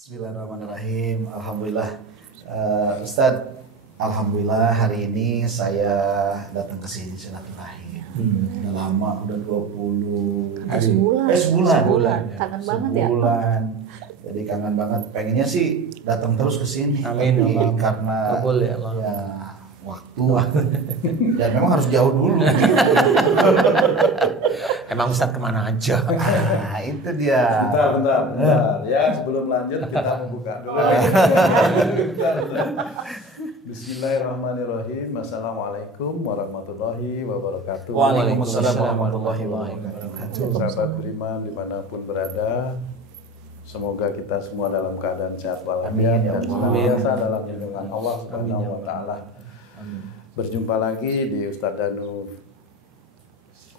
Bismillahirrahmanirrahim. Alhamdulillah, Ustadz. Alhamdulillah hari ini saya datang ke sini silaturahim. Udah lama, udah 20 hari. Sebulan. Kangen banget ya. Sebulan. Jadi kangen banget. Pengennya sih datang terus ke sini. Amin. Tapi karena kabul ya, waktu. Dan memang harus jauh dulu. Emang Ustadz kemana aja? Nah, itu dia. Bentar. Ya, sebelum lanjut kita membuka dulu. Bismillahirrahmanirrahim. Assalamualaikum warahmatullahi wabarakatuh. Waalaikumsalam warahmatullahi wabarakatuh. Sahabat beriman dimanapun berada, semoga kita semua dalam keadaan sehat walafiat dan senantiasa dalam lindungan Allah Subhanahu wa taala. Berjumpa lagi di Ustadz Danu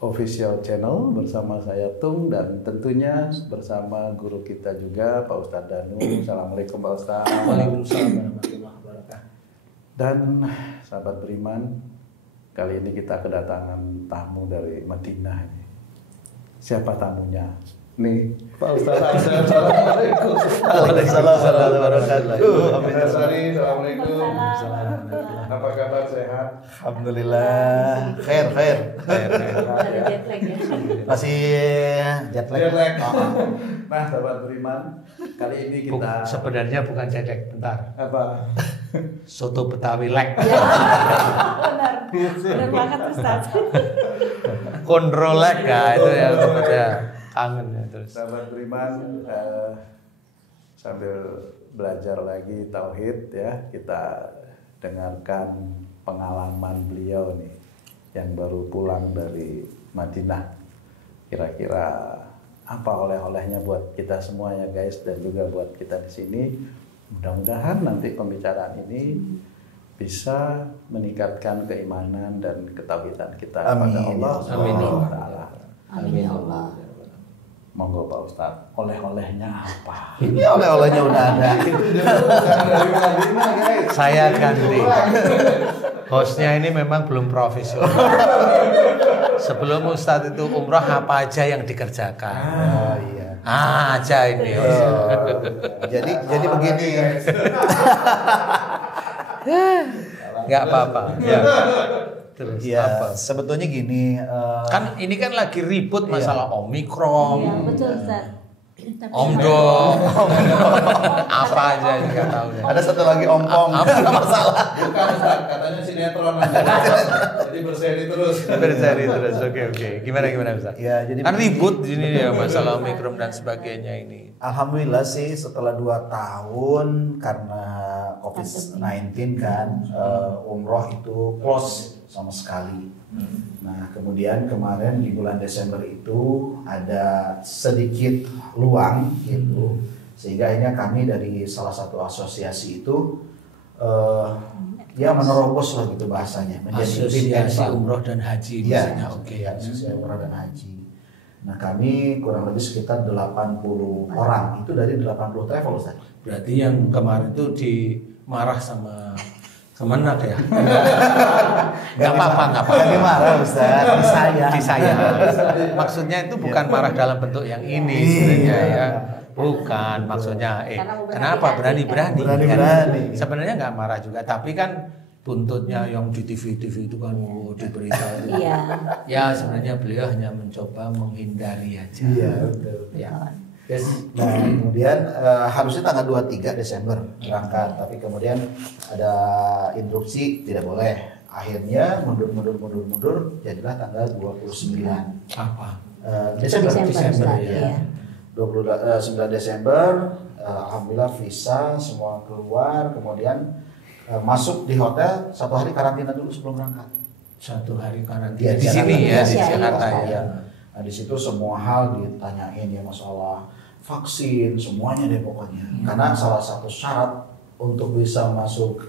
Official Channel bersama saya Tung dan tentunya bersama guru kita juga Pak Ustadz Danu. Assalamualaikum Pak Ustadz. Waalaikumsalam warahmatullahi wabarakatuh. Dan sahabat beriman, kali ini kita kedatangan tamu dari Madinah ini. Siapa tamunya? Nih, Pak Ustadz. Assalamualaikum. Waalaikumsalam warahmatullahi wabarakatuh. Assalamualaikum. Apa kabar, sehat? Alhamdulillah. Khair. Ada jet lag ya. Masih jet lag. Nah, sahabat beriman, kali ini kita Sebenarnya bukan cedek, bentar. apa? Soto Betawi lek. Benar banget Ustaz. Kontrolek ya, itu yang ada kangen ya terus. Sahabat beriman, sambil belajar lagi tauhid ya, kita dengarkan pengalaman beliau nih yang baru pulang dari Madinah. Kira-kira apa oleh-olehnya buat kita semua ya guys, dan juga buat kita di sini. Mudah-mudahan nanti pembicaraan ini bisa meningkatkan keimanan dan ketauhidan kita kepada Allah Subhanahu wa taala. Amin ya Allah. Monggo Pak Ustadz, oleh-olehnya apa? Ini oleh-olehnya udah ada. Saya ganti. Hostnya ini memang belum profesional. Sebelum Ustadz itu umroh apa aja yang dikerjakan? Oh iya. Aja ini. Jadi begini. Nggak apa-apa. Ya. Terus Ya, apa? sebetulnya gini. Kan ini kan lagi ribut masalah Omikron. Iya, betul Ustaz. Omdo, apa aja nggak tahu ya. Ada satu lagi ompong. Masalah. Bukan Ustaz, katanya sinetron aja. Jadi berseri terus. Berseri terus, oke. Gimana Ustaz? Ya, jadi Kan ribut ini ya masalah Omikron dan sebagainya ini. Alhamdulillah sih setelah 2 tahun karena COVID-19 kan, umroh itu close sama sekali. Nah kemudian kemarin di bulan Desember itu ada sedikit luang gitu, sehingga akhirnya kami dari salah satu asosiasi itu ya menerobos lah gitu bahasanya, menjadi tim Asosiasi Enval. Umroh dan Haji Iya, misalnya, oke. ya, Asosiasi Umroh dan Haji. Nah kami kurang lebih sekitar 80 orang, itu dari 80 travel Ustaz. Berarti yang kemarin itu dimarah sama Kemenak ya? Nggak apa-apa. Kami marah Ustaz, Di saya. Maksudnya itu bukan marah dalam bentuk yang ini sebenarnya ya. Bukan maksudnya. Kenapa berani-berani? Berani-berani. Sebenarnya nggak marah juga, tapi kan buntutnya yang di TV itu kan di berita itu. Iya. Ya sebenarnya beliau hanya mencoba menghindari aja. Iya betul. Ya. Nah kemudian harusnya tanggal 23 Desember berangkat, tapi kemudian ada interupsi tidak boleh. Akhirnya mundur, jadilah tanggal 29 Apa? Desember Ustaz, ya. 29 Desember, alhamdulillah visa semua keluar, kemudian masuk di hotel 1 hari karantina dulu sebelum berangkat. 1 hari karantina Iya, di sini ya, di Jakarta ya. Nah di situ semua hal ditanyain ya, masalah vaksin semuanya deh pokoknya. Karena salah satu syarat untuk bisa masuk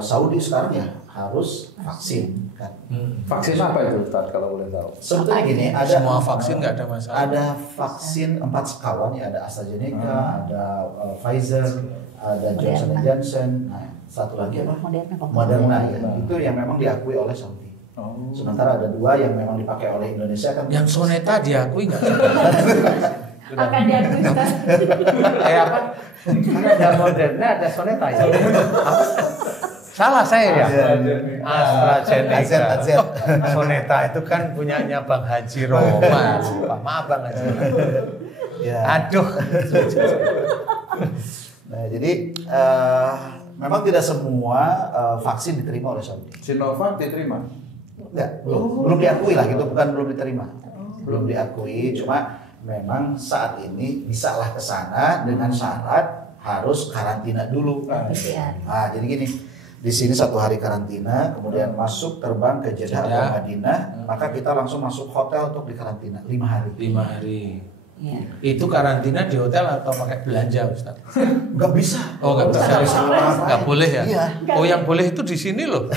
Saudi sekarang ya harus vaksin kan. Vaksin apa itu Ustaz kalau boleh tahu? Sebetulnya gini, ada Semua vaksin nggak ada masalah. Ada vaksin 4 sekawan ya, ada AstraZeneca, ada Pfizer, ada Johnson & Johnson. Nah, satu lagi apa? Moderna ya. Itu yang memang diakui oleh Saudi. Sementara ada 2 yang memang dipakai oleh Indonesia kan. Yang Soneta diakui nggak? Akan diakui Ustaz. Kayak apa? Karena ada Moderna, ada Soneta ya. Apa? Salah saya ya. AstraZeneca. AZ. Oh, Soneta itu kan punyanya Bang Haji Roman. Maaf Bang Haji. Ya. Aduh. Nah, jadi memang tidak semua vaksin diterima oleh Saudi. Sinovac diterima? Enggak, belum diakui lah gitu, bukan belum diterima. Belum diakui, cuma memang saat ini bisalah ke sana dengan syarat harus karantina dulu. Nah, jadi gini, di sini 1 hari karantina, kemudian masuk terbang ke Jeddah atau Madinah, maka kita langsung masuk hotel untuk dikarantina 5 hari. 5 hari. Ya. Itu karantina di hotel atau pakai belanja, Ustaz? Nggak bisa. Oh, nggak bisa. Nggak boleh ya? Iya. Oh, yang boleh itu di sini loh.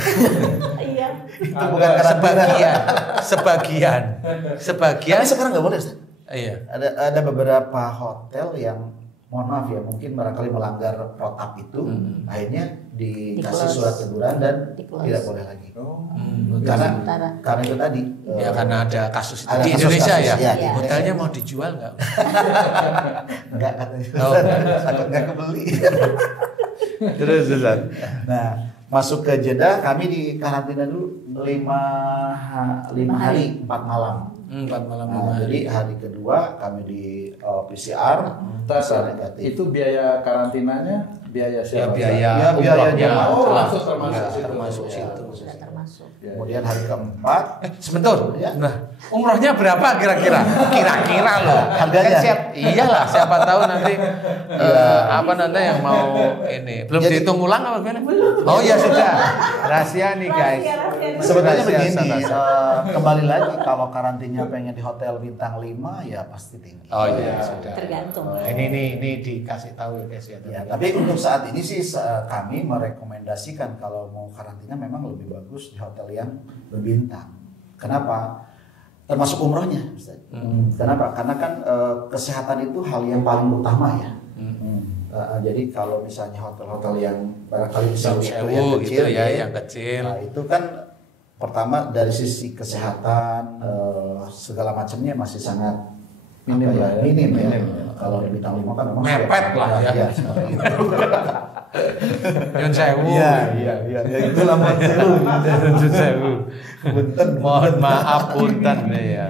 Iya. Itu bukan karantina. Sebagian. Tapi sekarang nggak boleh, Ustaz. Iya. Ada beberapa hotel yang mohon maaf ya, mungkin barangkali melanggar protap itu, akhirnya dikasih surat teguran dan tidak boleh lagi. Karena itu tadi. Ya karena ada kasus itu ada di kasus, Indonesia kasus, ya. ya, di Hotelnya mau dijual nggak? Enggak katanya. Oh, Takut nggak kebeli. Terus. Nah, masuk ke Jeddah kami di karantina dulu 5 hari 4 malam. 4 malam. Nah, jadi hari kedua kami di PCR. Negatif. Itu biaya karantinanya biaya siapa? Ya, biaya umrahnya. Oh, langsung termasuk situ. Termasuk situ. Sudah termasuk. Kemudian hari keempat Sebentar. Ya. Nah, umrohnya berapa kira-kira? Kira-kira loh. Harganya? Kan iyalah, siapa tahu nanti apa nanti yang mau ini. Belum Jadi- dihitung ulang apa gimana? Oh ya sudah. Rahasia nih guys. Sebenarnya Rahasia, begini, rahasia. kembali lagi kalau karantinanya pengen di hotel bintang 5 ya pasti tinggi. Oh iya sudah. Tergantung. Ini dikasih tahu ya guys ya. Ya, tapi untuk saat ini sih kami merekomendasikan kalau mau karantina memang lebih bagus di hotel yang berbintang. Kenapa? Termasuk umrohnya, Ustaz. Kenapa? Karena kan kesehatan itu hal yang paling utama ya. Jadi kalau misalnya hotel-hotel yang barangkali bisa yang kecil, gitu ya, yang kecil. nah itu kan pertama dari sisi kesehatan segala macamnya masih sangat Minim apa lah ya. minim ya. Kalau di bintang 5 kan memang Mepet lah ya. Iya, seperti itu. Nyun sewu. Iya. Ya itulah Monsewu. Nyun sewu. Punten. Mohon maaf punten ya.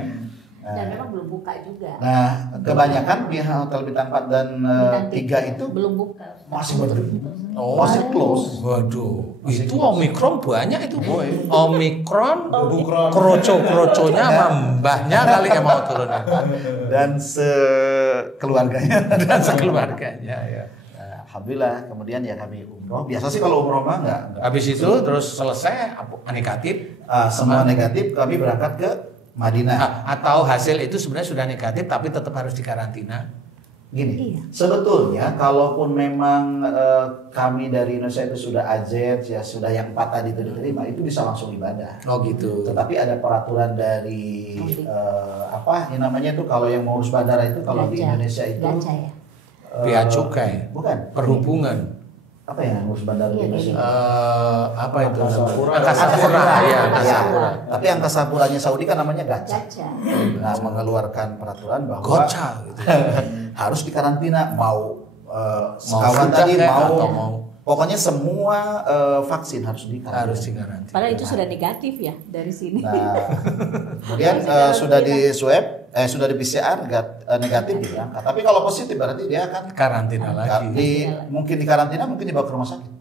Dan memang belum buka juga. Nah, kebanyakan di hotel bintang 4 dan 3 itu belum buka. masih berdiri. Oh. Masih close. Waduh, itu Omikron banyak itu. Omikron, kroco-kroconya sama mbahnya kali yang mau turun. Dan sekeluarganya. Dan sekeluarganya ya. Nah, alhamdulillah, kemudian ya kami umroh. Biasa sih kalau umroh mah enggak. Habis itu terus selesai negatif. Semua negatif, kami berangkat ke Madinah. Atau hasil itu sebenarnya sudah negatif tapi tetap harus dikarantina. Gini, Iya. sebetulnya kalaupun memang kami dari Indonesia itu sudah AZ, ya sudah yang 4 tadi itu diterima, itu bisa langsung ibadah. Oh gitu. Tetapi ada peraturan dari apa yang namanya itu kalau yang mau urus bandara itu kalau di Indonesia itu Gaca ya. Bea cukai. bukan Perhubungan. apa yang ngurus bandara di Indonesia? Apa itu? Angkasa Pura. Angkasa Pura. Ya, Angkasa Ya, Pura. tapi Angkasa Puranya Saudi kan namanya Gaca. Gaca. Nah, mengeluarkan peraturan bahwa Goca gitu. harus dikarantina mau sudah sekawan tadi kayak mau, atau mau pokoknya semua vaksin harus dikarantina. harus dikarantina. Padahal itu sudah negatif ya dari sini. Nah, kemudian sudah di swab, sudah di PCR negatif diangkat. Tapi kalau positif berarti dia akan Karantina lagi. mungkin di karantina, mungkin dibawa ke rumah sakit.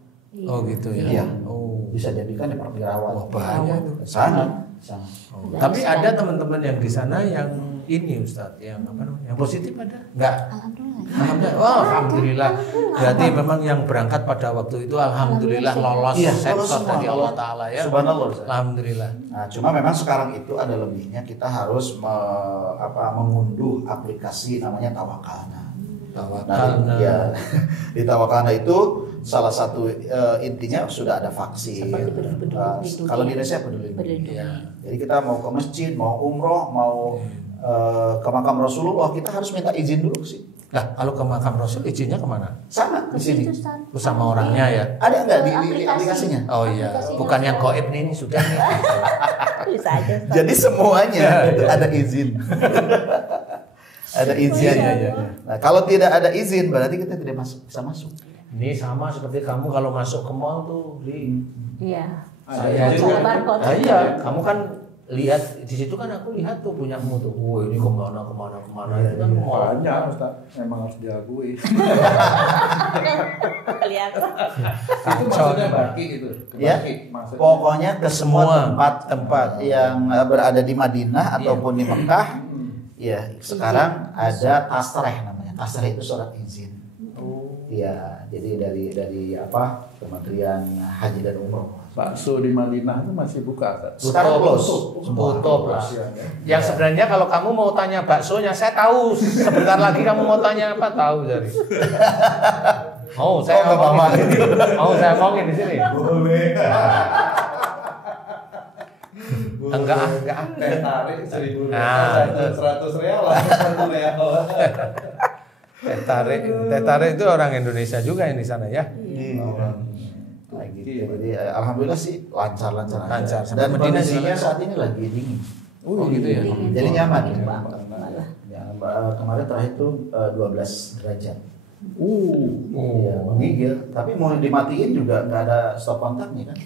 Oh gitu ya. Iya. Oh. Bisa jadikan dirawat. Wah, bahaya itu. Sangat. Oh, tapi ada teman-teman yang di sana yang ini Ustadz, yang apa namanya? Yang positif ada? Enggak. Alhamdulillah. Alhamdulillah. Oh, alhamdulillah. Berarti memang yang berangkat pada waktu itu alhamdulillah lolos Iya, sensor lolos dari semua. Allah Taala ya. Subhanallah, Ustaz. Alhamdulillah. Nah, cuma memang sekarang itu ada lebihnya kita harus mengunduh aplikasi namanya Tawakalna. Tawakalna. Ya, di Tawakalna itu salah satu intinya sudah ada vaksin. Seperti Peduli Lindungi. Kalau di Indonesia Peduli Lindungi. Peduli Lindungi. Iya. Jadi kita mau ke masjid, mau umroh, mau ke makam Rasulullah, kita harus minta izin dulu sih. Lah, kalau ke makam Rasul izinnya kemana? Sama di sini. Itu, Ustaz. Sama orangnya ya. Ada nggak di Aplikasi. aplikasinya? Oh iya, Aplikasinya. bukan yang goib nih, ini sudah nih. Bisa aja. Ustaz. Jadi semuanya itu ada izin. Ada izin. Iya. Nah, kalau tidak ada izin berarti kita tidak bisa masuk. Ini sama seperti kamu kalau masuk ke mall tuh, Li. Iya. Saya Ada barcode. iya, kamu kan lihat di situ kan aku lihat tuh punyamu tuh. Wah, ini kemana itu kan mall. Banyak, Ustaz. Memang harus diakui. Kelihatan. Itu maksudnya baki itu. Ya, Maksudnya. pokoknya ke semua Semua tempat yang berada di Madinah ataupun di Mekah, ya sekarang ada tasreh namanya. Tasreh itu surat izin. Iya, jadi dari apa Kementerian Haji dan Umroh. Bakso di Madinah itu masih buka, Ustaz? Sekarang close. Tutup lah. Yang sebenarnya kalau kamu mau tanya baksonya, saya tahu. Sebentar lagi kamu mau tanya apa, tahu dari. Oh, saya ngomongin di sini. Oh, saya ngomongin di sini. Boleh. Enggak. Teh tarik 1.000 Nah, 100 real lah, 1 real. Teh tarik itu orang Indonesia juga yang di sana ya. Nah, gitu. Jadi alhamdulillah sih lancar. Lancar. Dan Sampai Madinah kondisinya juga. saat ini lagi dingin. Oh, gitu ya. Jadi nyaman. Malah. Ya, kemarin terakhir tuh 12 derajat. Oh. Ya, menggigil. Tapi mau dimatiin juga nggak ada stop kontaknya kan.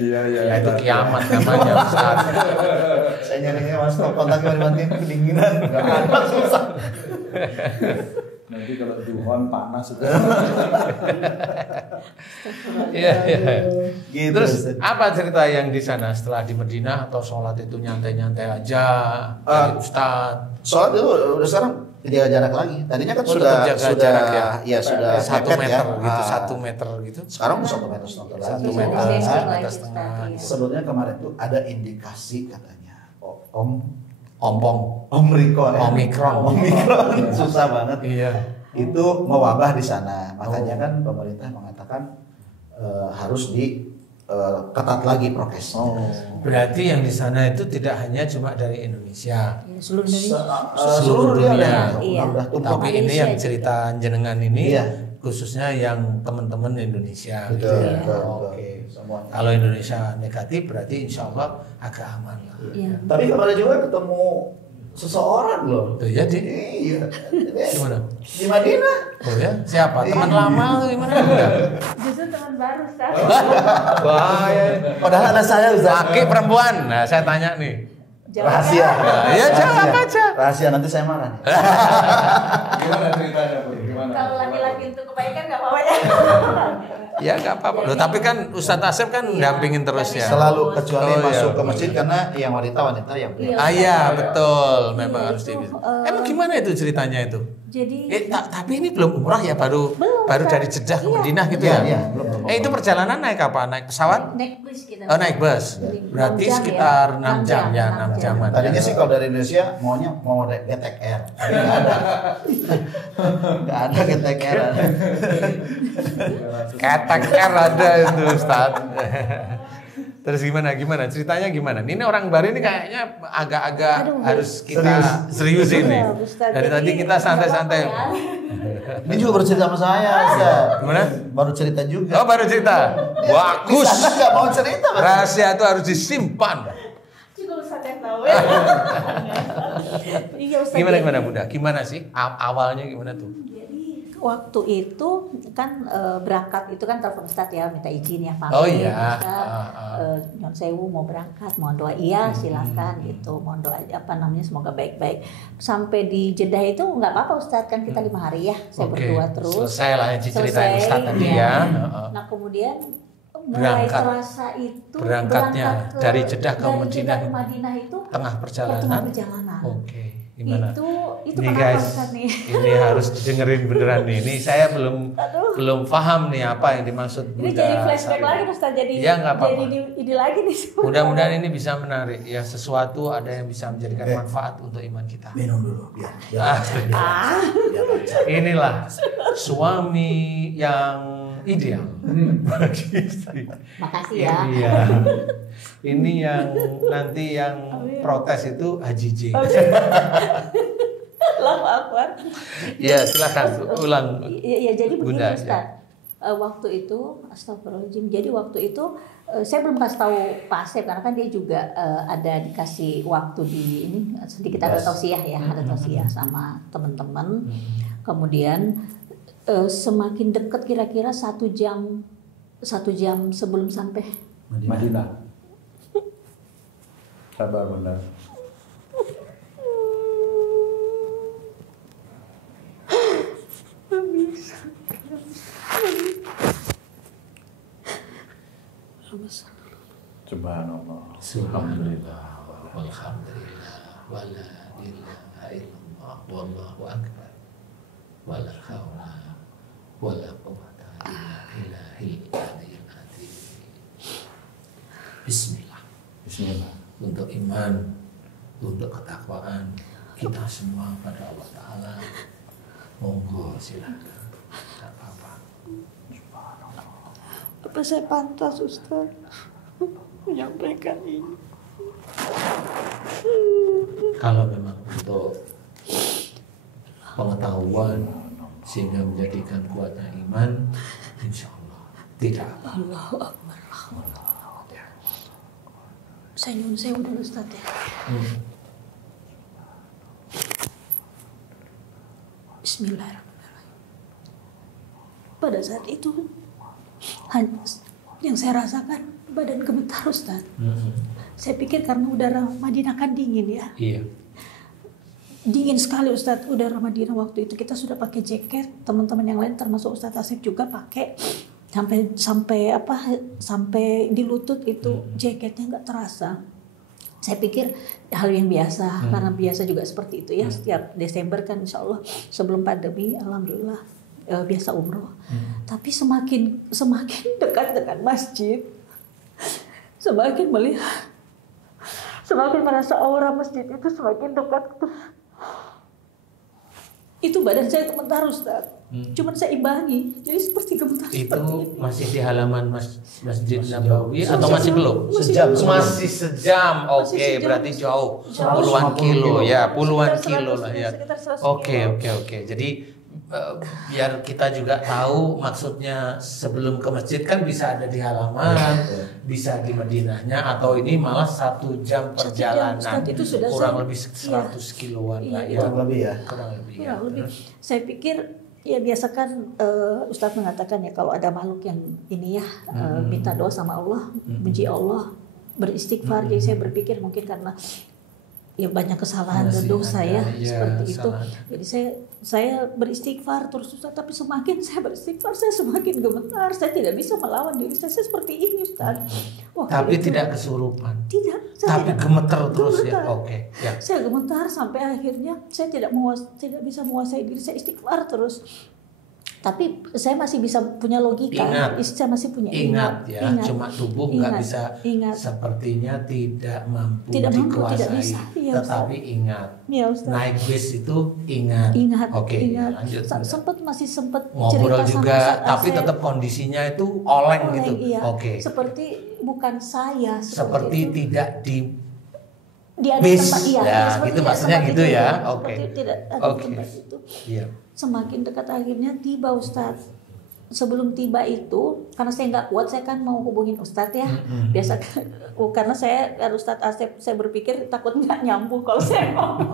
Iya. Ya, itu kiamat namanya, Ustaz. Saya nyarinya mas stop kontaknya dimatiin kedinginan. Nggak ada, susah. Nanti kalau duhon panas itu. Iya. Gitu. Terus apa cerita yang di sana setelah di Madinah atau sholat itu nyantai-nyantai aja, dari Ustaz? Sholat itu udah sekarang jaga jarak lagi. Tadinya kan Oh, sudah tetap jaga jarak ya? sudah 1 mepet meter ya. gitu, Ah. 1 meter gitu. Sekarang udah 1 meter setengah lagi. 1 Bisa meter, di-testing 1 lagi, meter setengah. Ustaz. Gitu. Sebetulnya kemarin tuh ada indikasi katanya Ompong. Omikron susah banget Iya. itu mewabah di sana. Makanya kan pemerintah mengatakan harus ketat lagi prokes. Berarti yang di sana itu tidak hanya cuma dari Indonesia, Ya, seluruh Indonesia. seluruh dunia. Iya. Udah tumplok. Tapi ini Malaysia yang juga. cerita jenengan ini Iya. khususnya yang teman-teman Indonesia. Betul, gitu ya. betul, Oke. betul. Semuanya. Kalau Indonesia negatif berarti insya Allah agak aman lah. Iya. Tapi kemarin juga ketemu seseorang loh. Tuh ya, Di. Iya. Gimana? Di Madinah. Oh ya, siapa? Teman lama atau gimana? Enggak. Justru teman baru, Ustaz. Bahaya. Padahal ada saya Ustaz. Laki perempuan. Nah, saya tanya nih. Rahasia. Ya, jawab aja. Rahasia nanti saya marah. Gimana ceritanya, Bu? Gimana? Kalau laki-laki untuk kebaikan nggak apa-apa ya. Ya nggak apa-apa. Loh, tapi kan Ustadz Asep kan dampingin terus ya. Selalu kecuali Oh, iya. masuk ke masjid karena yang wanita yang Iya. Ah iya betul, memang Iya, harus itu, dibilang. Emang gimana itu ceritanya itu? Jadi Tapi ini belum umrah ya, baru Belum, dari Ustaz. Jeddah ke Iya. Madinah gitu Iya, ya? iya, belum. Itu perjalanan naik apa? Naik pesawat? naik bus kita. Oh naik bus. Berarti 6 jam sekitar ya. 6 jam ya, 6 6 jaman. Tadinya ya. sih kalau dari Indonesia mau getek air, tapi nggak ada. Nggak ada getek air. Ketek R ada itu Ustaz. Terus gimana ceritanya gimana? Ini orang baru ini kayaknya agak-agak Aduh, harus kita serius ini. Iya, Ustaz. Dari Jadi, tadi kita santai-santai. nggak apa-apa ya. Ini juga baru cerita sama saya, Ustaz. Gimana? Baru cerita juga. Oh baru cerita. Bagus. Di sana nggak mau cerita, Mas. Rahasia itu harus disimpan. Juga Ustaz yang tahu. Iya Ustaz. Gimana Bunda? Gimana sih awalnya gimana tuh? Jadi waktu itu kan berangkat itu kan telepon Ustaz ya, minta izin ya pamit. Oh iya. Ustaz, Nyon Sewu mau berangkat, mohon doa iya silakan gitu, mohon doa semoga baik-baik. Sampai di Jeddah itu nggak apa-apa Ustaz, kan kita 5 hari ya, saya Oke, berdua terus. selesai lah yang diceritain Selesai, Ustaz tadi iya. ya. Nah kemudian mulai Berangkat. terasa itu Berangkatnya berangkat dari Jeddah ke dari Madinah. Jeddah ke Madinah itu Tengah perjalanan. tengah perjalanan. Oke, gimana? Itu Ini kenapa guys, Ustaz nih? ini harus dengerin beneran nih. Ini saya belum paham nih apa yang dimaksud Ini Bunda jadi flashback Sari. lagi Ustaz, jadi Iya, nggak apa-apa. jadi ide lagi nih. Mudah-mudahan ini bisa menarik ya, sesuatu ada yang bisa menjadikan manfaat untuk iman kita. Minum dulu, biar Inilah suami yang ideal bagi istri. Makasih ya. Iya. Ini yang nanti yang protes itu Haji J. Allahu Akbar. Ya silakan ulang. Iya, jadi begini Bunda, Ustaz. waktu itu, astagfirullahaladzim. Jadi waktu itu saya belum kasih tahu Pak Asep karena kan dia juga ada dikasih waktu di ini sedikit ada tausiah ya, ada tausiah sama teman-teman. Kemudian semakin dekat kira-kira 1 jam sebelum sampai Madinah. Sabar benar. Subhanallah. Alhamdulillah, walhamdulillah, wala ilaha illallah, wallahu akbar, wala hawla wala quwwata illa billahil azim. Bismillah. Bismillah. Untuk iman, untuk ketakwaan kita semua pada Allah Ta'ala. Monggo silakan. Tak apa-apa. apa saya pantas Ustaz menyampaikan ini. Kalau memang untuk pengetahuan sehingga menjadikan kuatnya iman, insya Allah tidak apa. Allahu Akbar. Saya nyun sewu dulu Ustaz ya. Bismillahirrahmanirrahim. Pada saat itu yang saya rasakan badan gemetar Ustaz. Saya pikir karena udara Madinah kan dingin ya. Iya. Dingin sekali Ustadz, udara Madinah waktu itu kita sudah pakai jaket, teman-teman yang lain termasuk Ustadz Asep juga pakai sampai di lutut itu jaketnya nggak terasa. Saya pikir hal yang biasa karena biasa juga seperti itu ya, setiap Desember kan insya Allah sebelum pandemi alhamdulillah biasa umroh. Tapi semakin dekat dengan masjid, semakin melihat, semakin merasa aura masjid itu semakin dekat. Itu badan saya gemetar Ustaz. Cuman saya imbangi. Jadi seperti gemetar Itu seperti ini. masih di halaman Masjid Nabawi atau masih belum? Sejam. Masih sejam. Oke, sejam. berarti jauh. Jauh. Puluhan kilo ya, puluhan Sekitar kilo 100, lah ya. sekitar 100 Oke. Jadi biar kita juga tahu maksudnya sebelum ke masjid kan bisa ada di halaman, bisa di Madinahnya, atau ini malah 1 jam perjalanan, Ustaz, itu sudah kurang saya- lebih 100 kiloan lah ya. Kurang lebih ya. Kurang lebih. Ya, lebih. Saya pikir ya biasa kan Ustadz mengatakan ya kalau ada makhluk yang ini ya minta doa sama Allah, benci Allah, beristighfar. Jadi saya berpikir mungkin karena ya banyak kesalahan dan dosa ya, seperti itu. salah. Jadi saya beristighfar terus Ustaz, tapi semakin saya beristighfar saya semakin gemetar. Saya tidak bisa melawan diri saya seperti ini Ustaz. Waktu Tapi itu- tidak kesurupan. tidak, saya Tapi tidak. gemeter terus ya. Gemetar. Oke, ya. Saya gemetar sampai akhirnya saya tidak bisa menguasai diri saya, istighfar terus. Tapi saya masih bisa punya logika. Ingat. Saya masih punya Ingat ya, cuma tubuh nggak bisa Ingat. sepertinya tidak mampu Tidak mampu, dikuasai. tidak bisa. Iya, Tetapi ingat, Ya Ustaz. naik bis itu ingat. Ingat. Oke, ingat. lanjut. Masih sempat Ngobrol cerita juga, sama Ustaz tapi Asep. tetap kondisinya itu oleng gitu. Iya. Oke. Seperti bukan saya. Seperti itu. tidak di ada bis. tempat iya. Ya, seperti gitu tidak maksudnya seperti gitu itu, ya. seperti Oke. tidak ada Oke. tempat itu. Iya. Semakin dekat akhirnya tiba Ustadz. Sebelum tiba itu, karena saya nggak kuat, saya kan mau hubungin Ustadz ya. Biasa karena saya dan Ustadz Asep, saya berpikir takut nggak nyambung kalau saya ngomong.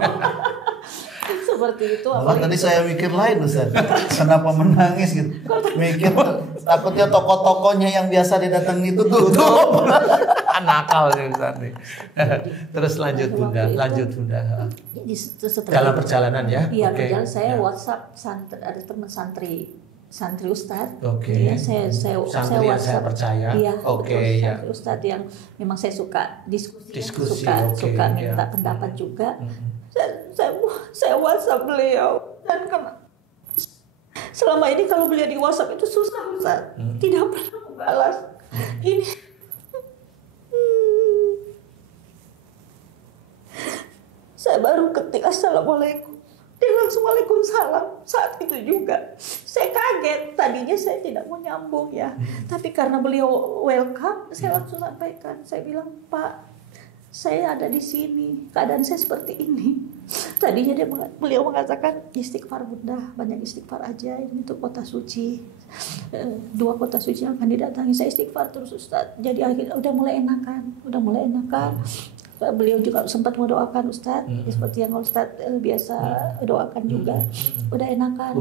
Seperti itu. Malah tadi saya mikir lain Ustaz. Kenapa menangis gitu? Mikir takutnya toko-tokonya yang biasa didatangi itu tutup. Nakal sih Ustaz nih. Terus lanjut Bunda, lanjut Bunda. Jadi setelah Dalam perjalanan ya. Iya, Oke. perjalanan saya Ya. WhatsApp ada teman santri Ustadz. Oke. Iya, saya Santri yang saya percaya. Iya, Oke, betul, ya. santri Ustadz yang memang saya suka diskusi, Diskusi, suka oke, minta ya. pendapat juga. Saya WhatsApp beliau dan selama ini kalau beliau di WhatsApp itu susah Ustadz, tidak pernah membalas. Ini saya baru ketik assalamualaikum, dia langsung waalaikumsalam. Saat itu juga saya kaget, tadinya saya tidak mau nyambung ya, tapi karena beliau welcome, saya langsung sampaikan. Saya bilang, Pak, saya ada di sini, keadaan saya seperti ini. Tadinya beliau mengatakan istighfar Bunda, banyak istighfar aja, ini untuk kota suci. 2 kota suci yang akan didatangi, saya istighfar terus Ustaz. Jadi akhirnya udah mulai enakan. Beliau juga sempat mendoakan Ustaz, seperti yang Ustaz biasa doakan juga. Udah enakan.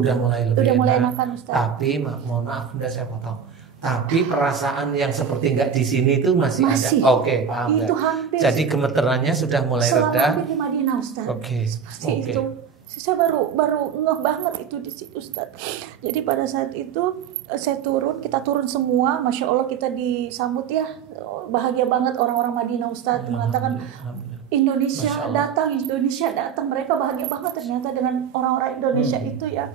Udah mulai enakan Ustaz. Tapi mohon maaf Bunda, saya potong. Tapi perasaan yang seperti nggak di sini itu masih ada. Oke, paham. Itu hampir. Jadi gemeterannya sudah mulai reda. Selama di Madinah Ustaz. Seperti itu. Saya baru ngeh banget itu di situ Ustaz. Jadi pada saat itu saya kita turun semua, Masya Allah kita disambut ya, bahagia banget orang-orang Madinah Ustaz, mengatakan Indonesia datang, mereka bahagia banget ternyata dengan orang-orang Indonesia itu ya.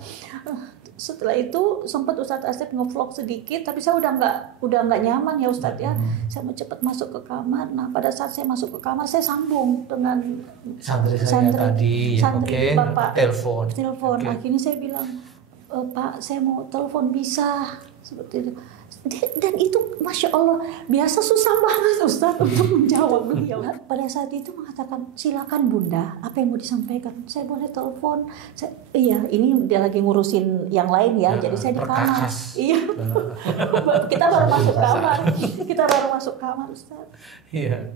Setelah itu sempat Ustadz Asep nge-vlog sedikit, tapi saya udah nggak nyaman ya Ustadz ya. Saya mau cepat masuk ke kamar. Nah pada saat saya masuk ke kamar, saya sambung dengan santri tadi, Bapak telepon. Okay. Akhirnya saya bilang, Pak saya mau telepon bisa seperti itu. Dan itu Masya Allah biasa susah banget Ustadz untuk menjawab beliau. Pada saat itu mengatakan silakan Bunda, apa yang mau disampaikan, saya boleh telepon. Iya ini dia lagi ngurusin yang lain ya, jadi saya di kamar. Iya. Kita baru masuk kamar Ustadz. Iya.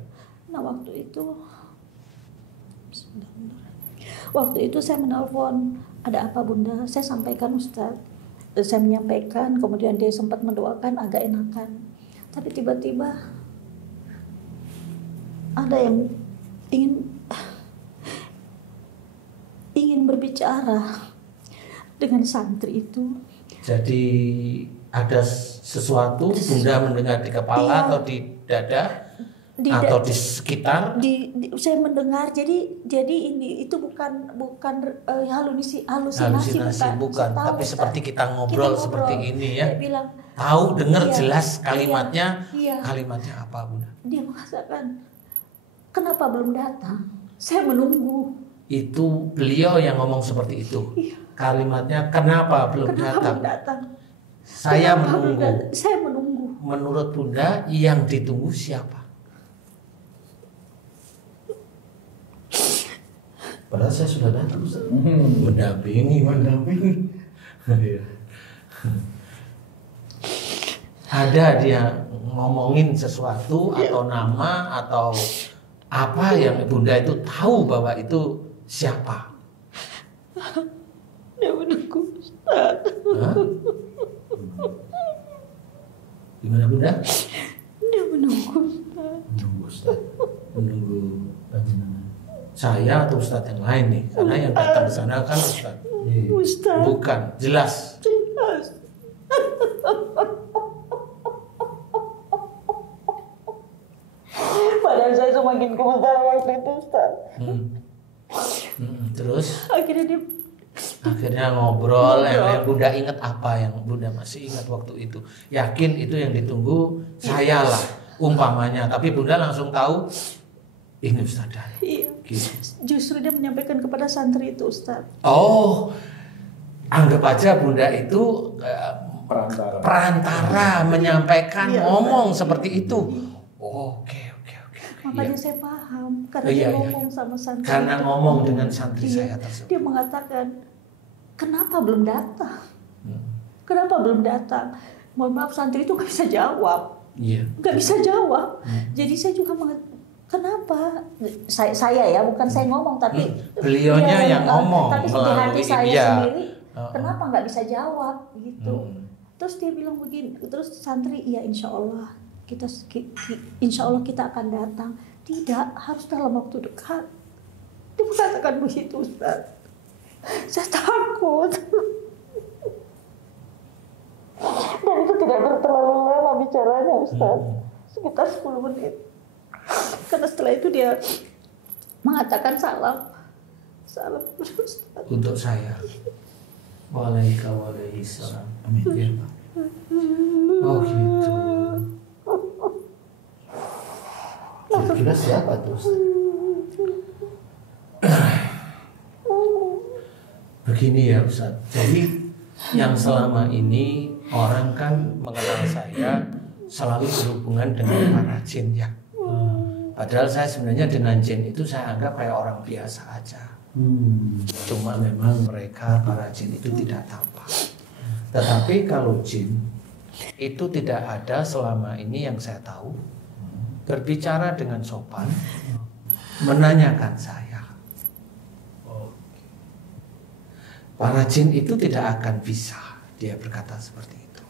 Nah waktu itu saya menelpon, ada apa Bunda, saya sampaikan Ustadz. Saya menyampaikan, kemudian dia sempat mendoakan agak enakan. Tapi tiba-tiba ada yang ingin berbicara dengan santri itu. Jadi ada sesuatu Bunda mendengar di kepala atau di dada? Atau di sekitar? Saya mendengar, jadi ini itu bukan halusinasi bukan. Tapi seperti kita ngobrol seperti ini ya. Dia bilang, tahu, dengar jelas kalimatnya. Kalimatnya apa Bunda? Dia mengatakan, kenapa belum datang? Saya menunggu. Itu beliau yang ngomong seperti itu. Iya. Kalimatnya kenapa belum datang? Saya menunggu. Saya menunggu. Menurut Bunda yang ditunggu siapa? Padahal saya sudah datang. Mendampingi. Ada dia ngomongin sesuatu atau nama atau apa yang Bunda itu tahu bahwa itu siapa? Dia menunggu Ustaz. Gimana Bunda? Dia menunggu Ustaz. Menunggu saya atau Ustadz yang lain nih, karena yang datang ke sana kan Ustadz. Bukan, jelas. Padahal saya semakin gemetar waktu itu Ustaz. Terus? Akhirnya ngobrol. Yang Bunda ingat apa yang Bunda masih ingat waktu itu? Yakin itu yang ditunggu saya lah umpamanya, tapi Bunda langsung tahu ini Ustaz. Iya. Justru dia menyampaikan kepada santri itu Ustaz. Oh, anggap aja Bunda itu perantara menyampaikan ngomong seperti itu. Oke. Makanya saya paham karena dia ngomong sama santri. Karena ngomong dengan santri saya tersebut. Dia mengatakan, kenapa belum datang? Kenapa belum datang? Mohon maaf santri itu nggak bisa jawab. Iya. Nggak bisa jawab. Jadi saya juga kenapa? Saya ya, bukan saya ngomong, tapi beliaunya yang ngomong. Tapi di hati saya sendiri, kenapa nggak bisa jawab gitu? Terus dia bilang begini, terus santri, iya insya Allah kita akan datang. Tidak, harus dalam waktu dekat. Dia mengatakan begitu Ustaz. Saya takut. Dan itu tidak terlalu lama bicaranya Ustaz, sekitar 10 menit. Karena setelah itu dia mengatakan salam Ustaz. Untuk saya. Waalaikumsalam. Amin. Oh gitu. Kira siapa tuh? Begini ya Ustaz. Jadi yang selama ini orang kan mengenal saya selalu berhubungan dengan para jin ya. Padahal saya sebenarnya dengan jin itu saya anggap kayak orang biasa aja. Cuma memang mereka para jin itu tidak tampak. Tetapi kalau jin itu tidak ada selama ini yang saya tahu berbicara dengan sopan, menanyakan saya. Para jin itu tidak akan bisa dia berkata seperti itu.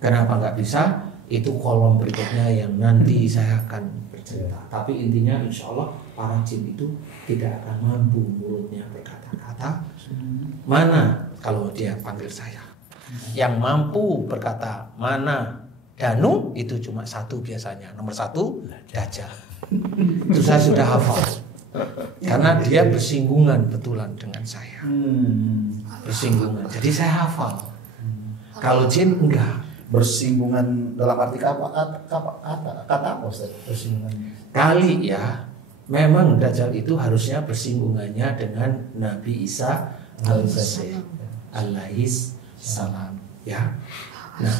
Kenapa nggak bisa? Itu kolom berikutnya yang nanti saya akan bercerita. Tapi intinya insya Allah para jin itu tidak akan mampu mulutnya berkata-kata. Mana kalau dia panggil saya? Yang mampu berkata mana Danu itu cuma satu biasanya. Nomor satu Dajjal. Itu saya sudah hafal. Karena dia bersinggungan betulan dengan saya. Bersinggungan. Jadi saya hafal. Kalau jin enggak. Bersinggungan dalam arti kata apa Ustaz? Bersinggungan. Kali ya, memang Dajjal itu harusnya bersinggungannya dengan Nabi Isa alaihis salam. Ya. Nah,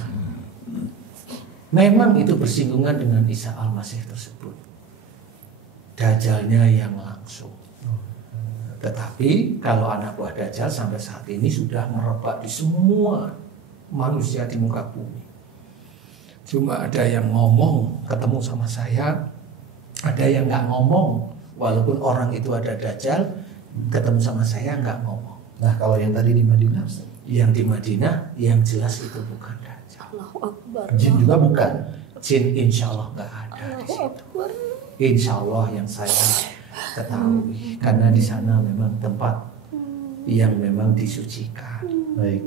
memang itu bersinggungan dengan Isa al-Masih tersebut. Dajjalnya yang langsung. Tetapi kalau anak buah Dajjal sampai saat ini sudah merebak di semua manusia di muka bumi. Cuma ada yang ngomong ketemu sama saya, ada yang nggak ngomong. Walaupun orang itu ada Dajjal, ketemu sama saya nggak ngomong. Nah kalau yang tadi di Madinah Ustaz? Yang di Madinah yang jelas itu bukan Dajjal. Allahu Akbar. Jin juga bukan? Jin insya Allah nggak ada di situ. Insya Allah yang saya ketahui, karena di sana memang tempat yang memang disucikan. Baik.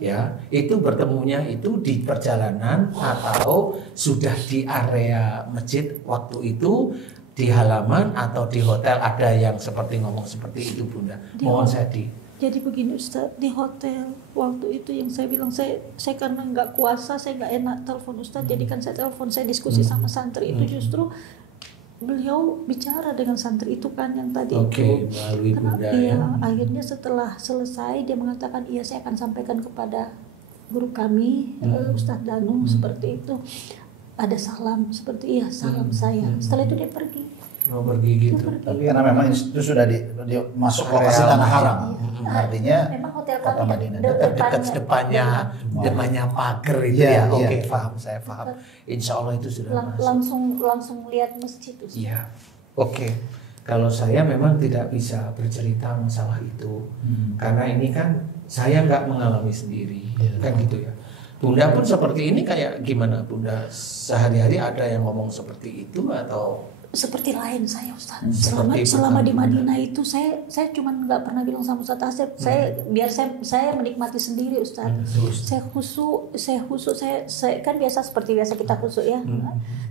Ya, itu bertemunya itu di perjalanan atau sudah di area masjid waktu itu, di halaman atau di hotel. Ada yang seperti ngomong seperti itu Bunda. Mohon saya Jadi begini Ustaz, di hotel waktu itu yang saya bilang saya karena nggak kuasa, saya nggak enak telepon Ustaz, jadi kan saya telepon, saya diskusi sama santri itu, justru beliau bicara dengan santri itu kan yang tadi Oke, itu. melalui Bunda Iya, ya. akhirnya setelah selesai dia mengatakan iya saya akan sampaikan kepada guru kami Ustadz Danu seperti itu. Ada salam seperti iya salam saya. Setelah itu dia pergi. Mau pergi gitu. Tapi karena memang itu sudah di masuk lokasi tanah haram. Artinya Memang hotel kota kami Madinah Dekat depannya pagar itu Iya, ya. Oke, iya. paham, saya paham. Insya Allah itu sudah masuk. langsung lihat masjid Ustaz. Iya. Oke. Kalau saya memang tidak bisa bercerita masalah itu, karena ini kan saya nggak mengalami sendiri, kan gitu ya. Bunda pun seperti ini kayak gimana Bunda? Sehari-hari ada yang ngomong seperti itu atau? Seperti lain saya Ustaz. Seperti Selama di bukan. Madinah itu saya cuma nggak pernah bilang sama Ustaz Asep, saya menikmati sendiri Ustaz. Saya khusyuk, saya kan seperti biasa kita khusyuk ya.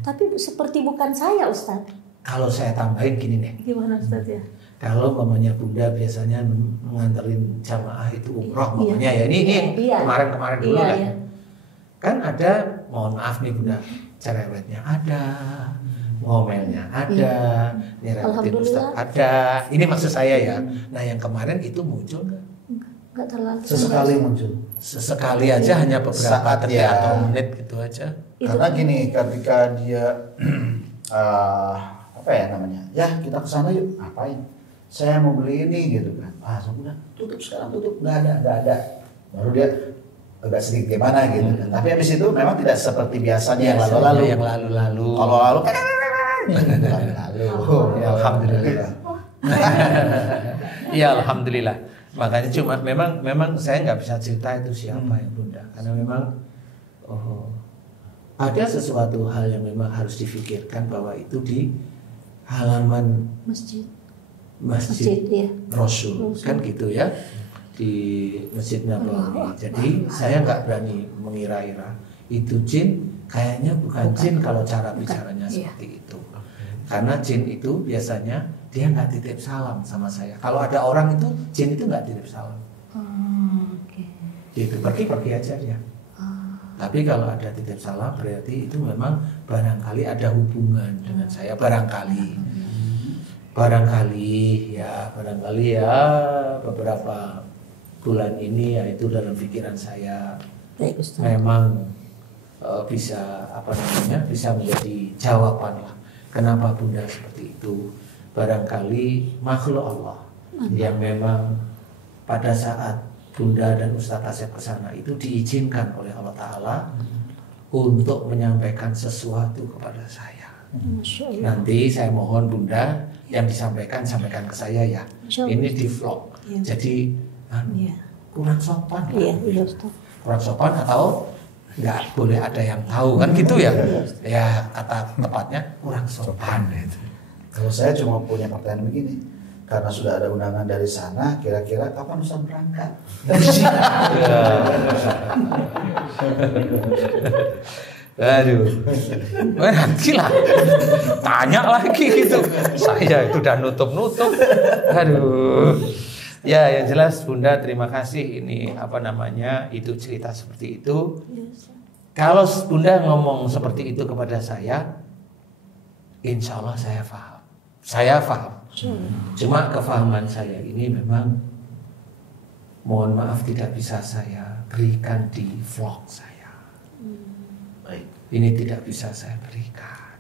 Tapi seperti bukan saya Ustaz. Kalau saya tambahin gini nih. Gimana Ustaz ya? Kalau mamanya Bunda biasanya menganterin jamaah itu umroh mamanya ya. Ini yang Iya. kemarin-kemarin dulu Iya, kan. iya. Kan ada, mohon maaf nih Bunda, cerewetnya ada, ngomelnya ada, nyerewetin Ustaz ada. Ini maksud saya ya. Nah yang kemarin itu muncul nggak? Nggak terlalu. sesekali muncul. Sesekali aja, hanya beberapa Saat detik ya. atau menit gitu aja. Karena gini, ketika dia apa ya namanya? Ya kita kesana yuk. Ngapain? Saya mau beli ini gitu kan. Sudah tutup sekarang, tutup. Nggak ada. Baru dia agak sedikit gimana gitu kan. Tapi habis itu memang tidak seperti biasanya yang lalu-lalu. Yang lalu-lalu. Kalau lalu Ya, alhamdulillah. Ya alhamdulillah. Makanya cuma memang saya nggak bisa cerita itu siapa ya Bunda, karena memang ada sesuatu hal yang memang harus difikirkan bahwa itu di halaman masjid ya. Rasul kan gitu ya, di Masjid Nabawi. Jadi saya nggak berani mengira-ira itu jin, kayaknya bukan jin kalau cara bicaranya seperti itu. Karena jin itu biasanya dia nggak titip salam sama saya. Kalau ada orang itu jin itu nggak titip salam. Gitu, pergi aja dia. Tapi kalau ada titip salam berarti itu memang barangkali ada hubungan dengan saya, barangkali ya beberapa bulan ini ya itu dalam pikiran saya memang bisa bisa menjadi jawaban lah kenapa Bunda seperti itu. barangkali makhluk Allah yang memang pada saat Bunda dan Ustadz Asep ke sana itu diizinkan oleh Allah Ta'ala untuk menyampaikan sesuatu kepada saya. Nanti saya mohon Bunda yang disampaikan ke saya ya. Ini di vlog. Jadi kurang sopan. Kurang sopan atau nggak boleh ada yang tahu kan gitu ya. Ya kata tepatnya kurang sopan. Kalau saya cuma punya pertanyaan begini. Karena sudah ada undangan dari sana, kira-kira kapan Ustaz berangkat? Aduh, nanti lah, tanya lagi gitu. Saya itu udah nutup. Aduh, ya yang jelas Bunda terima kasih ini itu cerita seperti itu. Kalau Bunda ngomong seperti itu kepada saya, insya Allah saya paham. Saya paham. Cuma kefahaman saya ini memang mohon maaf tidak bisa saya berikan di vlog saya. Baik. Ini tidak bisa saya berikan.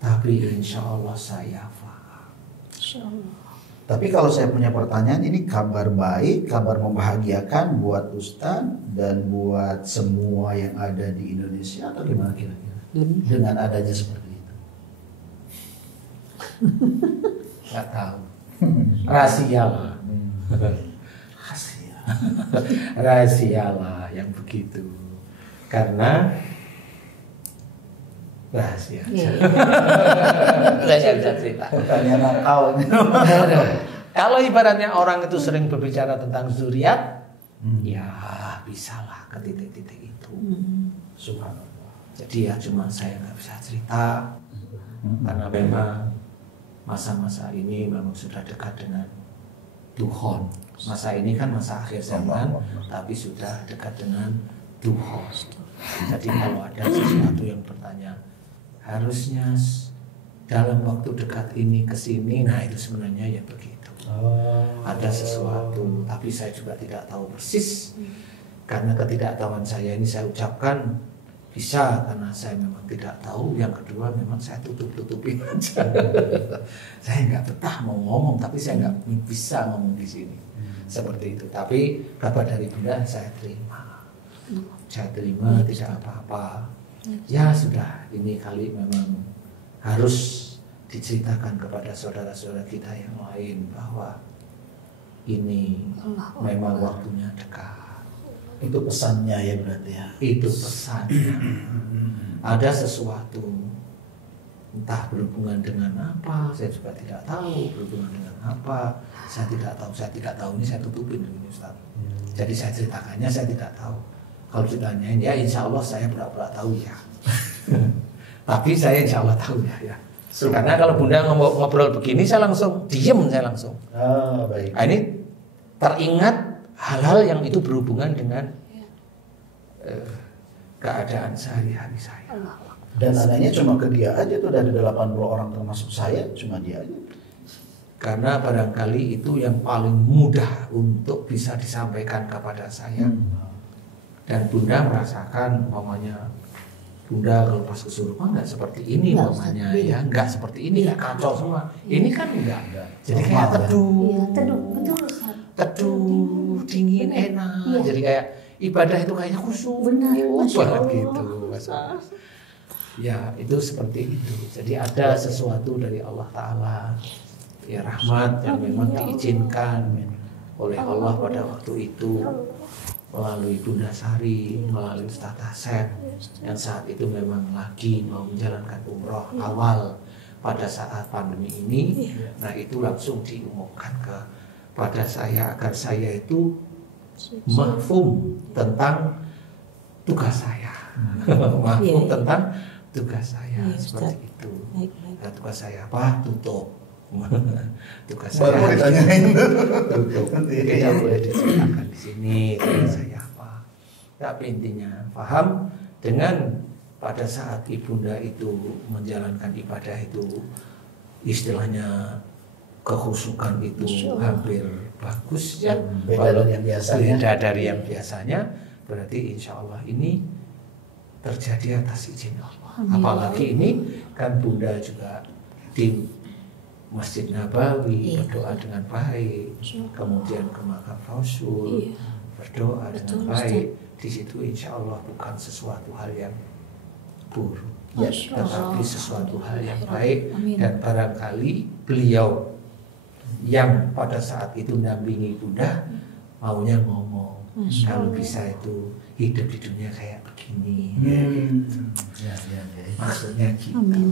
Tapi insya Allah saya paham. Insya Allah. Tapi kalau saya punya pertanyaan, ini kabar baik, kabar membahagiakan buat Ustadz dan buat semua yang ada di Indonesia atau gimana kira-kira? Dengan adanya seperti itu. Nggak tahu. Rahasia lah. Rahasia lah yang begitu. Karena rahasia. Saya bisa cerita. Pertanyaan nakal. Kalau ibaratnya orang itu sering berbicara tentang zuriat, ya bisalah ke titik-titik itu. Subhanallah. Jadi ya cuma saya nggak bisa cerita karena memang masa-masa ini memang sudah dekat dengan Tuhan. Masa ini kan masa akhir zaman, tapi sudah dekat dengan Tuhan. Jadi kalau ada sesuatu yang bertanya, harusnya dalam waktu dekat ini ke sini, nah itu sebenarnya ya begitu. Ada sesuatu, tapi saya juga tidak tahu persis. Karena ketidaktahuan saya ini saya ucapkan bisa karena saya memang tidak tahu. Yang kedua memang saya tutupin aja. Saya nggak betah mau ngomong, tapi saya nggak bisa ngomong di sini seperti itu. Tapi kabar dari Bunda saya terima, tidak apa-apa. Ya sudah, ini kali memang harus diceritakan kepada saudara-saudara kita yang lain bahwa ini memang waktunya dekat. Itu pesannya ya berarti ya. Itu pesannya. Ada sesuatu, entah berhubungan dengan apa, saya juga tidak tahu berhubungan dengan apa. Saya tidak tahu ini saya tutupin ini Ustaz. Jadi saya ceritakannya saya tidak tahu. Kalau ditanyain ya insya Allah saya pura-pura tahu ya. Tapi saya insya Allah tahu ya. Karena kalau Bunda ngobrol begini saya langsung diem, saya langsung. Baik. Nah, ini teringat hal-hal yang itu berhubungan dengan keadaan sehari-hari saya. Dan adanya cuma ke dia aja tuh, dari 80 orang termasuk saya, cuma dia aja. Karena barangkali itu yang paling mudah untuk bisa disampaikan kepada saya. Dan Bunda merasakan umpamanya Bunda kalau pas kesurupan nggak seperti ini umpamanya ya, nggak seperti ini, nggak kacau semua. Ini kan enggak. Jadi kayak teduh. Teduh, dingin, enak. Jadi kayak ibadah itu kayaknya khusyuk banget gitu. Ya itu seperti itu. Jadi ada sesuatu dari Allah Ta'ala, ya rahmat yang memang diizinkan oleh Allah pada waktu itu melalui Bunda Sari, melalui Ustaz Asep yang saat itu memang lagi mau menjalankan umroh awal pada saat pandemi ini. Nah itu langsung diumumkan pada saya agar saya itu mafhum tentang tugas saya, mafhum tentang tugas saya seperti itu. Nah, tugas saya apa? Tutup. Tugas saya tutup. Tidak boleh diceritakan di sini tugas saya apa. Tapi intinya paham dengan pada saat ibunda itu menjalankan ibadah itu istilahnya kehusukan itu hampir bagus ya, beda dari yang biasanya. Beda dari yang biasanya, berarti insya Allah ini terjadi atas izin Allah. Apalagi ini kan Bunda juga Masjid Nabawi, Iya. berdoa dengan baik, kemudian ke makam Rasul, Iya. berdoa Betul, dengan baik. Di situ insya Allah bukan sesuatu hal yang buruk, Masya Allah. tetapi sesuatu hal yang baik. Amin. Dan barangkali beliau yang pada saat itu mendampingi Bunda maunya ngomong, Masya kalau Allah. bisa itu hidup di dunia kayak begini. Ya, ya, ya. Maksudnya gitu. Amin.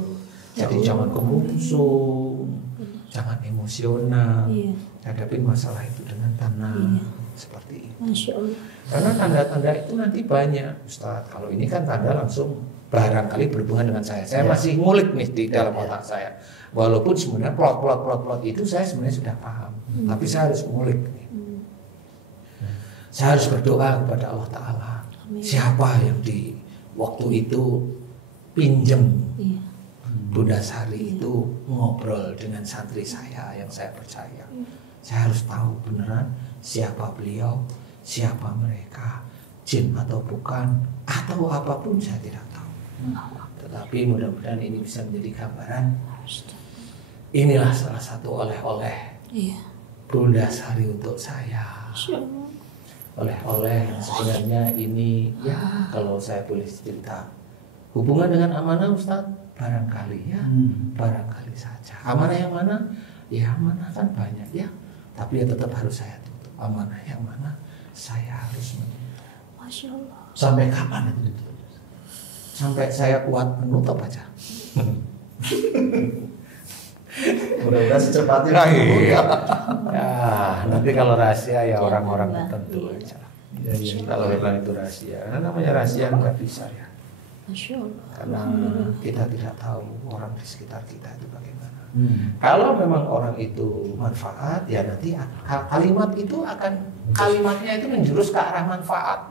Jadi Ya jangan Allah. kemusung, jangan emosional, Iya. hadapin masalah itu dengan tenang, Iya. seperti itu. Masya Allah. Karena tanda-tanda itu nanti banyak, Ustadz. Kalau ini kan tanda langsung barangkali berhubungan dengan saya. Saya masih ngulik nih di dalam otak saya. Walaupun sebenarnya plot itu saya sebenarnya sudah paham, tapi saya harus ngulik nih. Saya harus berdoa kepada Allah Ta'ala. Amin. Siapa yang di waktu itu pinjem Iya. Bunda Sari itu ngobrol dengan santri saya yang saya percaya. Saya harus tahu beneran siapa beliau, siapa mereka, jin atau bukan, atau apapun saya tidak tahu. Tetapi mudah-mudahan ini bisa menjadi gambaran. Inilah salah satu oleh-oleh Iya. Bunda Sari untuk saya. Masya Allah. Oleh-oleh yang sebenarnya ini ya kalau saya boleh cerita hubungan dengan amanah Ustadz, barangkali ya, barangkali saja. Amanah yang mana? Ya amanah kan banyak ya, tapi ya tetap harus saya tutup. Amanah yang mana? Saya harus menutup. Masya Allah. Sampai kapan itu ditutup? Sampai saya kuat menutup aja. Mudah-mudahan secepatnya Nah, dibuka. iya. Ya, nanti kalau rahasia ya orang-orang Janganlah, tertentu iya. aja. Kalau memang itu rahasia, karena namanya rahasia nggak bisa ya. Masya Allah. Karena kita tidak tahu orang di sekitar kita itu bagaimana. Kalau Kalau memang orang itu manfaat, ya nanti kalimat itu akan kalimatnya itu menjurus ke arah manfaat.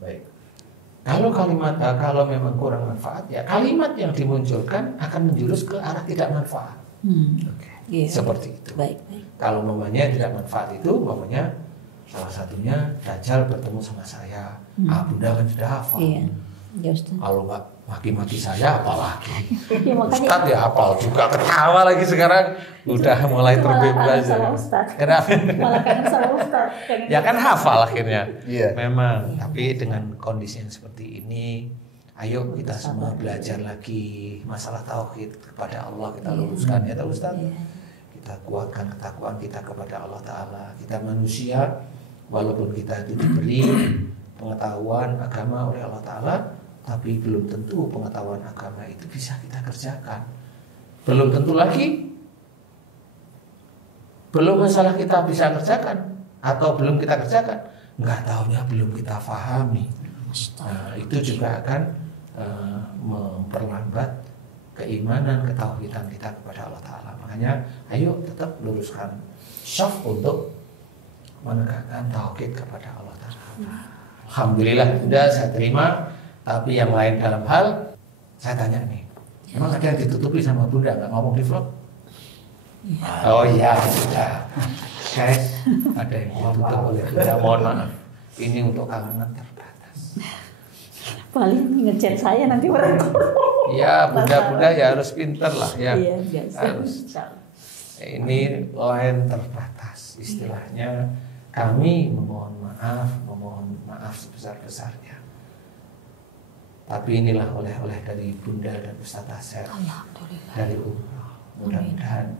baik. Kalau memang kurang manfaat, ya kalimat yang dimunculkan akan menjurus ke arah tidak manfaat. Oke. Iya. Seperti itu. Baik, baik. Kalau mamanya tidak manfaat itu, mamanya salah satunya Dajjal bertemu sama saya. Bunda kan sudah hafal. Iya. Ya Ustaz. Kalau nggak maki-maki saya apalagi. Ya makanya Ustadz ya hafal juga, ketawa lagi sekarang. Udah mulai Itu malah terbebas. kangen sama Ustaz. Kenapa? malah kangen sama Ustaz. Pengen Ya kan hafal akhirnya. Iya. Memang, tapi dengan kondisi yang seperti ini, ayo kita semua belajar lagi masalah tauhid kepada Allah, kita luruskan ya Ustaz. Iya. Kita kuatkan ketakwaan kita kepada Allah Ta'ala. Kita manusia, walaupun kita itu diberi pengetahuan agama oleh Allah Ta'ala, tapi belum tentu pengetahuan agama itu bisa kita kerjakan. Belum tentu lagi, belum masalah kita bisa kerjakan atau belum kita kerjakan, nggak tahunya belum kita pahami. Nah, itu juga akan memperlambat keimanan, ketauhidan kita kepada Allah Ta'ala. Makanya ayo tetap luruskan syaf untuk menegakkan tauhid kepada Allah Ta'ala. Alhamdulillah sudah saya terima. Tapi yang lain dalam hal, saya tanya nih, emang ada yang ditutupi sama Bunda nggak ngomong di vlog? Oh iya sudah, guys, ada yang ditutup oleh Bunda. Mohon maaf, ini untuk kalangan terbatas. paling ngechat saya nanti merekam. Ya Bunda-Bunda ya harus pinter lah ya. Iya, biasa. Harus. Ini lain terbatas istilahnya. Kami memohon maaf sebesar-besarnya. Tapi inilah oleh-oleh dari Bunda dan Ustadz Asep Alhamdulillah. dari umroh. Mudah-mudahan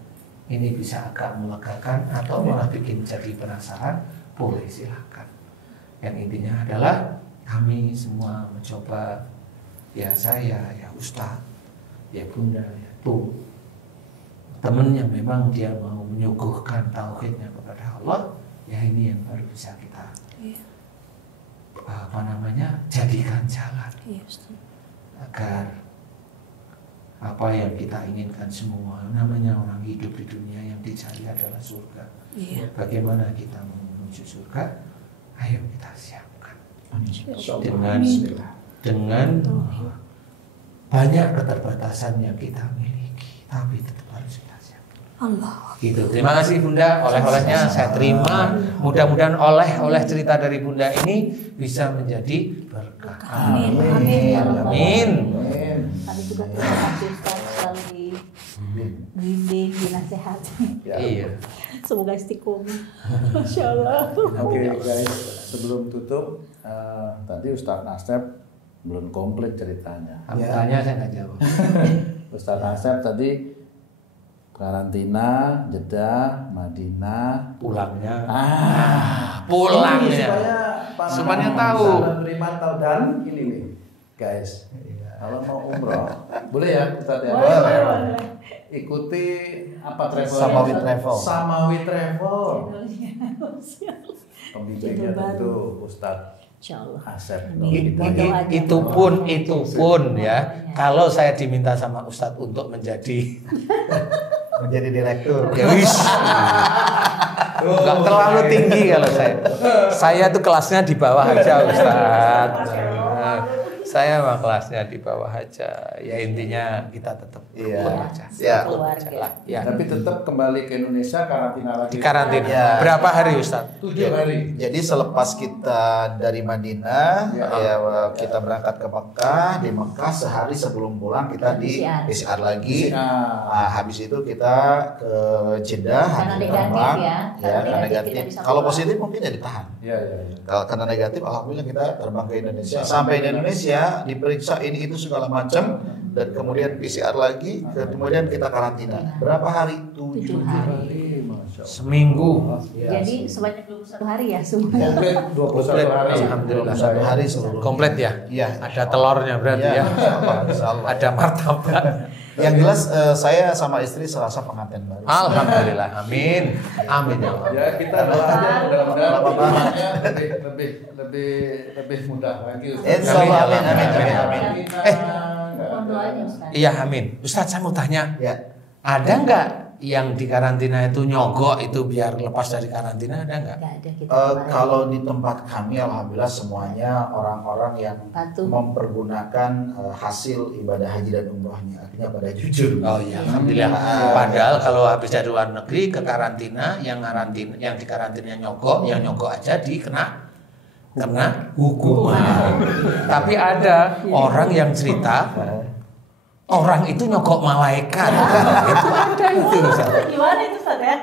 ini bisa agak melegakan atau malah bikin jadi penasaran. Boleh silakan. Yang intinya adalah kami semua mencoba, ya saya, ya Ustadz, ya Bunda, ya Bu, temen yang memang dia mau menyuguhkan tauhidnya kepada Allah, ya ini yang baru bisa kita jadikan jalan Iya, Ustaz. agar apa yang kita inginkan semua, namanya orang hidup di dunia yang dicari adalah surga. Iya. Bagaimana kita menuju surga? Ayo kita siapkan Amin. dengan banyak keterbatasan yang kita miliki, tapi tetap harus kita siapkan. Allah. Gitu. Terima kasih Bunda, oleh-olehnya saya terima. Mudah-mudahan oleh cerita dari Bunda ini bisa menjadi berkah. Amin. Amin. Amin. Kami juga terima kasih Ustaz sekali bimbing, binasehat. Ya. Iya. Semoga istiqomah. Masya Allah. Oke guys, sebelum tutup, tadi Ustadz Asep belum komplit ceritanya. Tanya saya nggak jawab. Ustadz Asep tadi karantina, Jeddah, Madinah, Pulangnya. Pulangnya. Supaya tahu. Menerima tahu dan ini nih, guys. Kalau mau umroh, boleh ya Ustadz ya? Boleh. Ikuti apa travel? Samawi Travel. Samawi Travel. Pembimbingnya Judul baru. tentu Ustadz Insya Allah. Asep. Amin. Itu pun ya. Kalau saya diminta sama Ustadz untuk menjadi direktur. ya wis. Nggak terlalu tinggi kalau saya. Saya tuh kelasnya di bawah aja Ustadz. Saya mah kelasnya di bawah aja. Ya intinya kita tetap rukun aja. Ya. Keluarga. Ya. Tapi tetap kembali ke Indonesia karantina lagi. Di karantina. Ya. Berapa hari Ustadz? 7 hari. Jadi selepas kita dari Madinah, Ya. kita berangkat ke Mekah. Di Mekah sehari sebelum pulang kita di PCR lagi. Nah, habis itu kita ke Jeddah. Karena hari negatif terbang. ya. Karena Kita negatif. bisa Kalau pulang. positif mungkin ya ditahan. Iya. Kalau karena negatif, alhamdulillah kita terbang ke Indonesia. Sampai di Indonesia diperiksa ini itu segala macam dan kemudian PCR lagi, kemudian kita karantina. Berapa hari? 7 hari. Masya Allah. Seminggu. Jadi sebanyak 21 hari ya semuanya. Komplit 21 hari. Alhamdulillah. 21 hari seluruh. Komplit ya? Iya. Ada telurnya berarti ya. Insya Allah. Ada martabak. Yang jelas saya sama istri serasa pengantin baru. Alhamdulillah. Amin. Amin ya Allah. Ya kita doa aja mudah-mudahan hubungannya lebih mudah lagi. Insya Allah, amin. Mohon doanya Ustaz. Iya amin. Ustadz saya mau tanya. Ya. Ada nggak yang di karantina itu nyogok itu biar lepas dari karantina, ada nggak? Nggak ada kita. Kalau di tempat kami alhamdulillah semuanya orang-orang yang Patuh. mempergunakan hasil ibadah haji dan umrohnya, artinya pada jujur. Oh iya, alhamdulillah. Padahal kalau habis dari luar negeri ke karantina, yang di karantina nyogok, yang nyogok aja kena hukuman. Tapi ada orang yang cerita orang itu nyogok malaikat. Itu ada itu. Ustaz. Gimana itu Ustaz ya?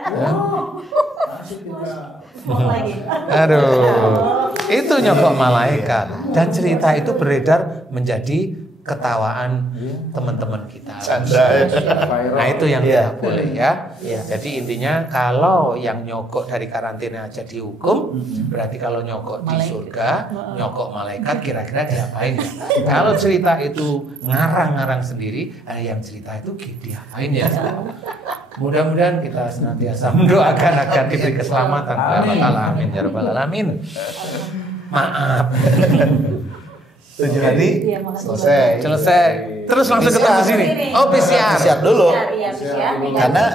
Mau lagi. Aduh, itu nyogok malaikat dan cerita itu beredar menjadi ketawaan teman-teman kita. Nah itu yang tidak boleh ya. Jadi intinya kalau yang nyogok dari karantina aja dihukum, berarti kalau nyogok di surga, nyogok malaikat kira-kira diapain ya? Kalau cerita itu ngarang-ngarang sendiri, yang cerita itu diapain ya? Mudah-mudahan kita senantiasa mendoakan agar diberi keselamatan. Amin ya rabbal alamin. Maaf. 7 hari Iya, makasih selesai. Terus langsung ketemu sini. Oh PCR. Siap dulu. Iya, PCR. Karena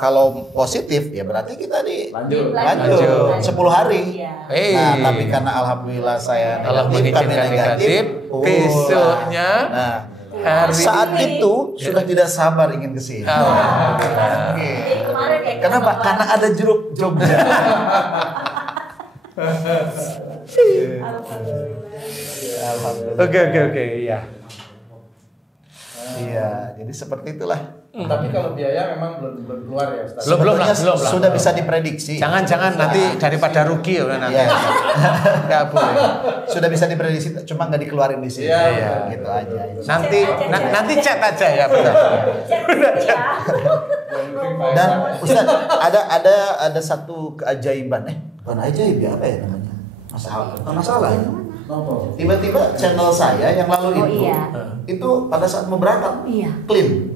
kalau positif ya berarti kita lanjut Lanjut. 10 hari. Iya. Nah, tapi karena alhamdulillah saya Allah negatif, kami mengizinkan negatif, pulang. besoknya Nah, hari saat itu sudah tidak sabar ingin ke sini. Oke. Jadi kemarin ya. Kenapa? Karena ada jeruk Jogja. Alhamdulillah. Oke, iya. Iya, jadi seperti itulah. Tapi kalau biaya memang belum keluar ya Ustaz. Belum lah. Sudah bisa diprediksi. Jangan nanti daripada rugi ya nanti. Iya. Nggak boleh. Sudah bisa diprediksi, cuma nggak dikeluarin di sini. Iya. Gitu aja. Nanti chat aja ya benar. Dan Ustaz, ada satu keajaiban. Bukan ajaib ya, apa ya namanya? Masalah ya. Tiba-tiba channel saya yang lalu itu pada saat mau berangkat clean.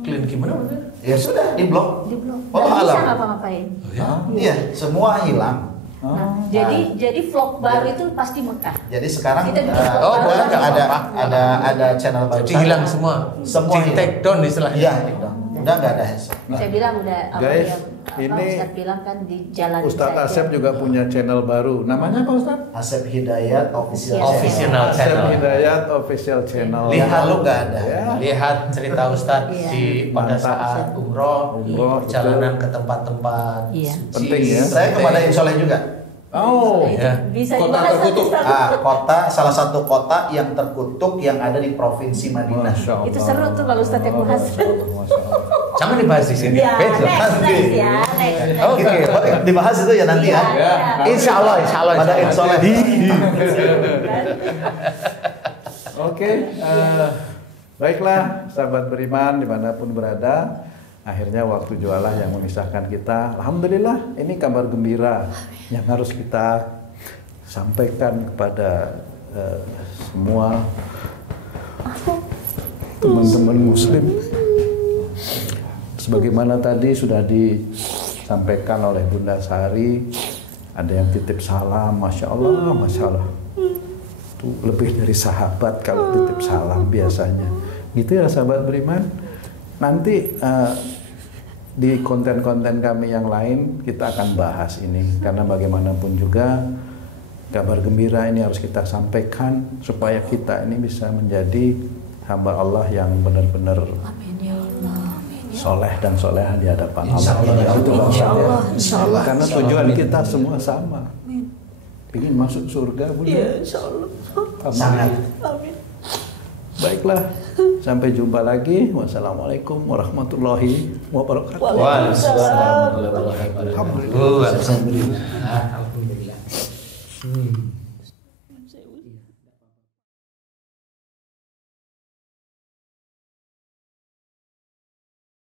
Clean gimana? Ya sudah, di-blok. Nggak Allah bisa alam. ngapa-ngapain. Iya, semua hilang. Nah, jadi vlog baru itu pasti Mekah. Jadi sekarang Kita bikin vlog baru. boleh nggak apa-apa. ada channel baru. Jadi saya. hilang semua. Semua Di take down istilahnya. Iya, udah nggak ada hashtag. Saya bilang udah Guys, ini Ustaz bilang kan di jalan Ustadz saja. Asep juga punya channel baru. Namanya apa Ustadz? Asep Hidayat official Official Asep channel. Hidayat official channel. Yang lalu nggak ada. Lihat cerita Ustadz Iya. pada saat umroh, Umroh, perjalanan ke tempat-tempat Iya. suci. Penting ya. Saya kepada Insya Allah juga. Oh, ya. Bisa Kota dibahas nanti, terkutuk. Ustaz. Salah satu kota yang terkutuk yang ada di provinsi Madinah. Masya Allah. Itu seru tuh kalau Ustaz yang bahas. Masya Allah, Masya Allah. Jangan dibahas di sini. Ya, Besok next nanti. ya, next. Oke, dibahas itu ya nanti ya. Iya. Insya Allah. Pada insoleh. Oke, baiklah sahabat beriman dimanapun berada. Akhirnya waktu jualah yang memisahkan kita. Alhamdulillah, ini kabar gembira yang harus kita sampaikan kepada semua teman-teman muslim. Sebagaimana tadi sudah disampaikan oleh Bunda Sari, ada yang titip salam, Masya Allah, Masya Allah. Itu lebih dari sahabat kalau titip salam biasanya. Gitu ya sahabat beriman. Nanti di konten-konten kami yang lain kita akan bahas ini, karena bagaimanapun juga kabar gembira ini harus kita sampaikan supaya kita ini bisa menjadi hamba Allah yang benar-benar Amin ya Allah. Amin ya soleh dan solehah di hadapan Insya Allah. Allah. Insya Allah. Insya Allah. Karena tujuan kita semua sama. Ingin masuk surga, Bunda. Iya, Insya Allah. Sangat. Amin. Baiklah, sampai jumpa lagi. Wassalamualaikum warahmatullahi wabarakatuh. Waalaikumsalam. Alhamdulillah.